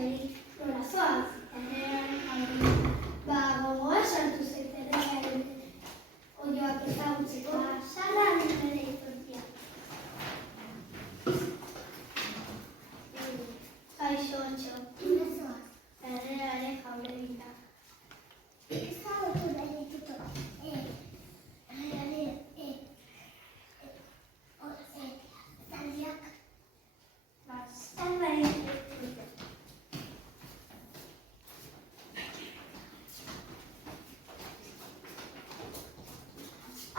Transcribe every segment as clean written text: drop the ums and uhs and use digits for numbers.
Txori, nola zoaz? Erregearen jauregi. Gogoa sartu zait erregearen oioak ezagutzeko. Sarra nire itortia. Kaixo, Otxo. Nola zoaz? Erregearen jauregita. Ezagutu da dituto. Zaldiak. Bastan bai dituto.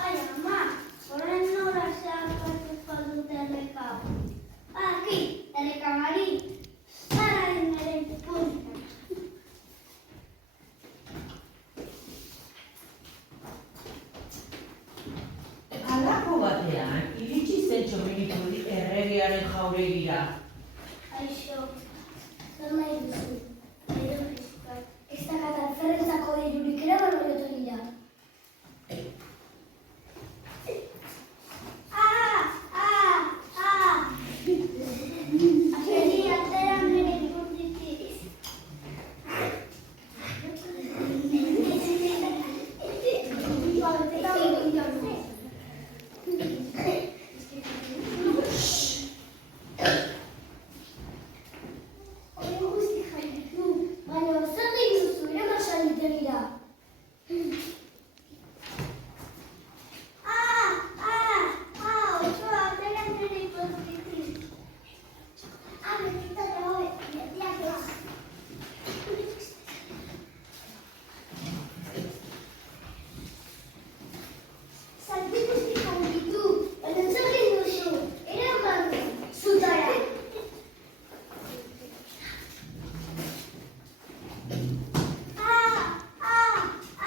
Ai, ama, horren nola zeharkatuko dut errekau. Aki, errekamari, zararen ere punta. Halako batean, iritsi zen Txominipuri erregearen jauregira. Aixo, zer nahi duzu? Edo fiskat. Ez dakat alferrezako dirurik ere baloriotu dira. Azeri, atera nire ipurtitiz. Horren guzti jaitu, baina zer egin duzu ere masalitegira. Otsoa, atera nire ipurtitiz. Betita da hoe, nerdiak ez. Zaldi guzti jaitu, baina zer egin duzu, eraman zutara.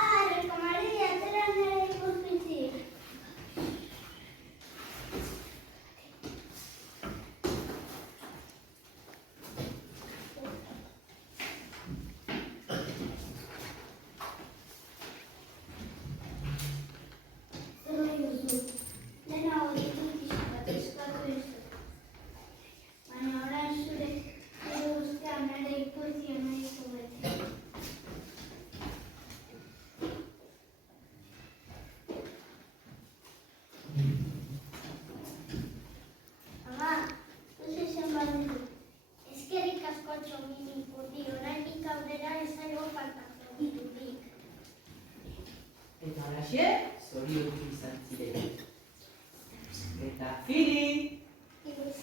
Errekamari, atera nire ipurtitiz. Zer nahi duzu? Dena hori pixka bat eskatu duzu. Baina orain zure ere guztian nire ipurtia nahi zubete. Ama, zuze zen badiru. Eskerrik asko Txominipuri, oraindik aurrera ez zaigu faltako dirurik. Eta halaxe, zoriontsu izan ziren. Eta fili! Iruz.